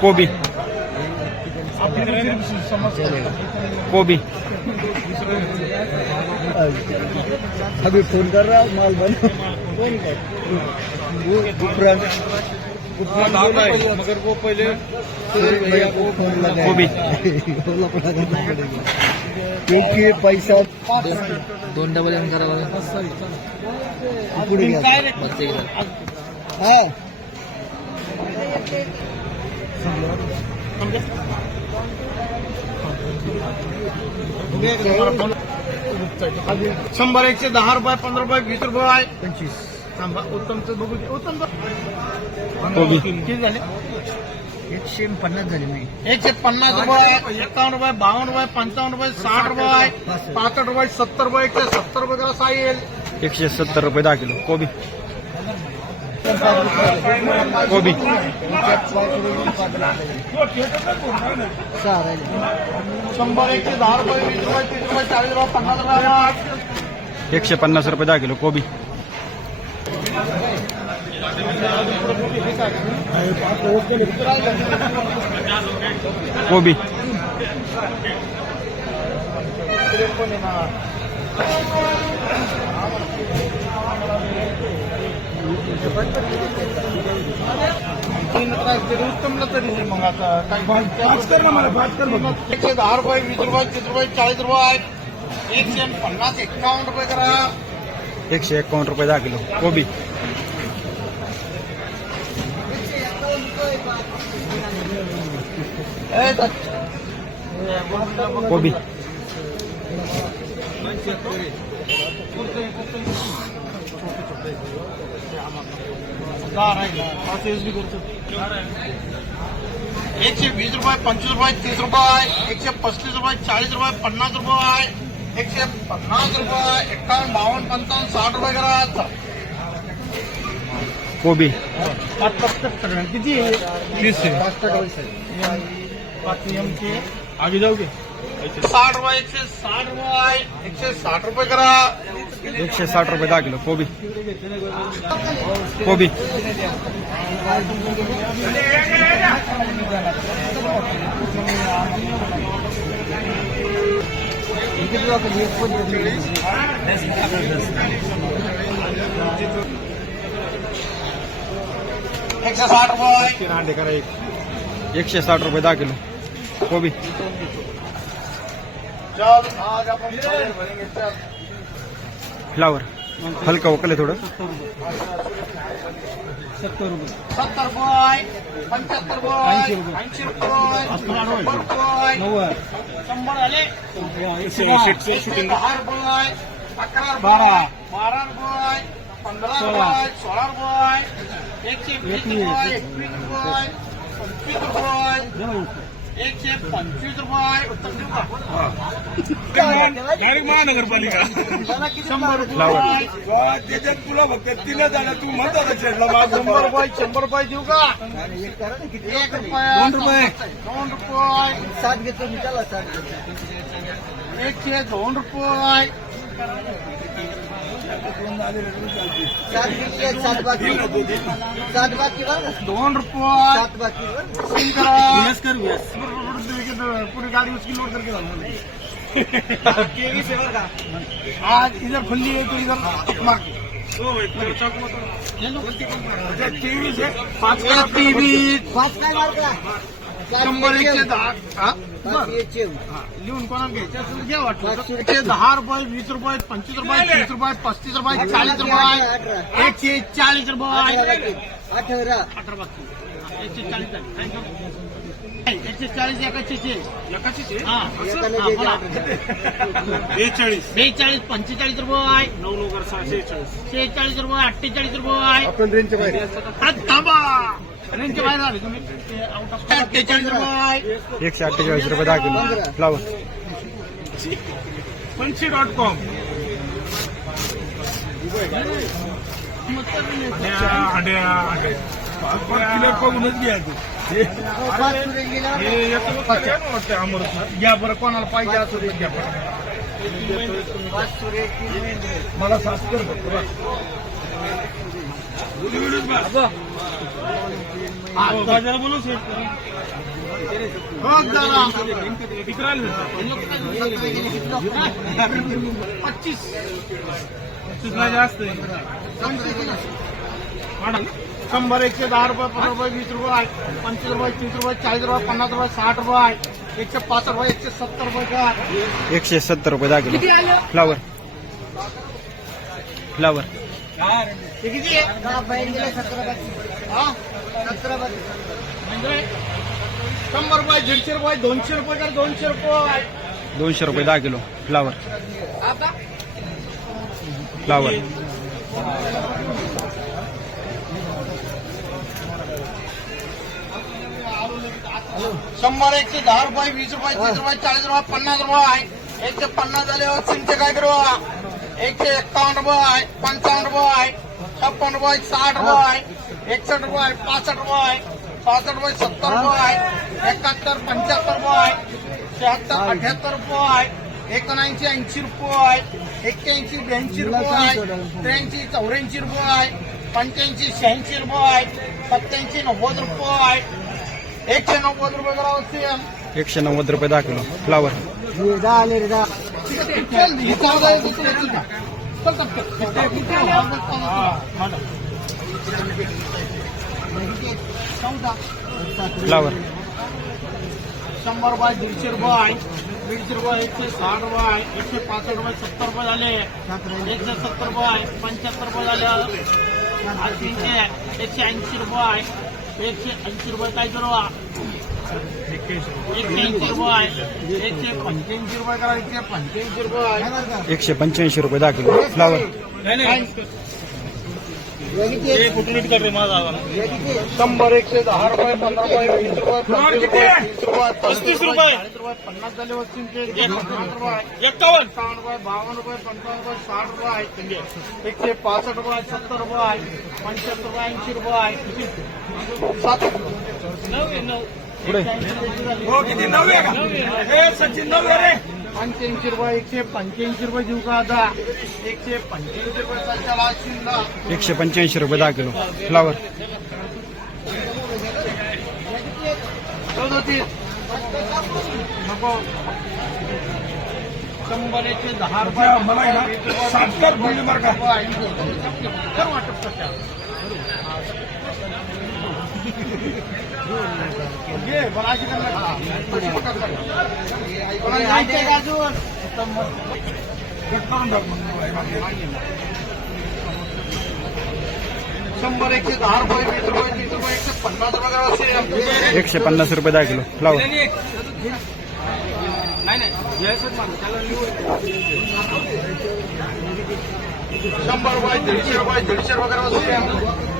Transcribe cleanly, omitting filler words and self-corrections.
कोबी कोबी अभी फोन कर रहा हूँ माल बनो वो गुफरान मगर वो पहले भैया को फोन लगा कोबी क्योंकि पैसा दोन डबल एम करावं पुढे घ्या हा शंभर 110 रुपये 15 रुपये 20 रुपये 25 उत्तमचं बघू उत्तम कोबी किती झाले 150 झाले नाही 150 रुपये 51 रुपये 52 रुपये 55 रुपये 60 रुपये 65 रुपये 70 रुपये 170 रुपये करा साईल 170 रुपये 10 किलो कोबी कोबी शंभर 110 रुपये 20 रुपये 30 रुपये 40 रुपये 50 रुपये 150 रुपये 10 किलो कोबी कोबी उत्तमला तरी मग आता काय 110 रुपये 20 रुपये 30 रुपये 40 रुपये 150 51 रुपये करा 151 रुपये 10 किलो कोबी कोबी एकशे 20 रुपये 25 रुपये 30 रुपये 135 रुपये 40 रुपये 50 रुपये 150 रुपये 51 52 55 60 रुपये करा कोबी किती 20 एमचे आगे जाऊ 60 रुपये 160 रुपये 160 रुपये करा 160 रुपये 10 किलो कोबी कोबी एकशे 60 रुपये 160 रुपये 10 किलो कोबी चल आज आपण भरेंगे चल फ्लावर हलका वकल आहे थोडं 70 रुपये 75 रुपये 80 रुपये 100 रुपये 100 झाले 10 रुपये 11 रुपये 12 रुपये 15 रुपये 16 रुपये 120 रुपये 21 रुपये 25 रुपये 125 रुपये उत्तम देऊ का डायरेक्ट महानगरपालिका 100 फ्लावर रुपये त्याच्यात तुला फक्त 3 झाला तू म्हणता ना शेडला 100 रुपये देऊ का 1 रुपये 2 रुपये 7 घेतो मी त्याला 7 घेतो 102 रुपये 7 घेतले 7 बाकी 7 बाकी बरं 2 रुपये 7 बाकी बरं पूरी गाड़ी उसकी लोड करके आज इधर खुली है तो इधर मार 23 है 5 का 23 5 काय मार्कला 100 110 लिहून कोणाला घ्यायचं असेल घ्या वाटलं 10 रुपये 20 रुपये 25 रुपये 30 रुपये 35 रुपये 40 रुपये 140 रुपये 18 18 बाकी 140 थँक्यू 140 एकाचे हा 42 45 रुपये 9 46 रुपये 48 रुपये आपण रेंजच्या बाहेर थांबा रेंजच्या बाहेर आले तुम्ही आउट ऑफ 48 रुपये 148 रुपये 10 किलो फ्लावर पंछी.com किलो बघूनच घ्यायचं घ्या बरं कोणाला पाहिजे असं ते घ्या बरं मला 7 कर जास्त 100 110 रुपये 15 रुपये 20 रुपये 25 रुपये 30 रुपये 40 रुपये 50 रुपये 60 रुपये 105 रुपये 170 रुपये का 170 रुपये 10 किलो फ्लावर फ्लावर हे किती आहे? बैल गेले 17 हा? 17 म्हणजे 100 रुपये 150 रुपये 200 रुपये का 200 रुपये 200 रुपये 10 किलो फ्लावर फ्लावर 100 110 रुपये 20 रुपये 30 रुपये 40 रुपये 50 रुपये 150 झाल्यावर चिंते काय करू 151 रुपये 55 रुपये 56 रुपये 60 रुपये 61 रुपये 65 रुपये 66 रुपये 70 रुपये 71 75 रुपये 76 78 रुपये 79 80 रुपये 81 82 रुपये 83 84 रुपये 85 86 रुपये 87 90 रुपये 190 रुपये करा 190 रुपये 10 किलो फ्लावर आले रे दा चल फ्लावर 100 रुपये 150 रुपये 150 रुपये 160 रुपये 165 रुपये 70 रुपये झाले 170 रुपये 75 रुपये झाले 180 रुपये 180 रुपये काय करू 180 रुपये 185 रुपये करा 185 रुपये 185 रुपये 10 किलो फ्लावर हे किती आहे? 100 110 रुपये 15 रुपये 20 रुपये 25 रुपये 30 रुपये 40 रुपये 50 झाले वस्तू 51 रुपये 51 रुपये 52 रुपये 55 रुपये 60 रुपये 165 रुपये 70 रुपये 75 रुपये 80 रुपये 7 पुढे हो किती 90 का हे सचिन 90 रे 85 रुपये 185 रुपये देऊ का आता 185 रुपये चला शिंदा 185 रुपये 10 किलो फ्लावर नको 100 110 रुपये मला आहे ना 70 बोलले बरं का कर वाटप कशा घे बरं अशी करणार कोणाला जायचंय का अजून कट करून टाक मग 100 110 रुपये 20 रुपये 30 रुपये 150 रुपये करा असेल 150 रुपये 10 किलो फ्लावर नाही 100 रुपये 150 रुपये 150 रुपये करा असेल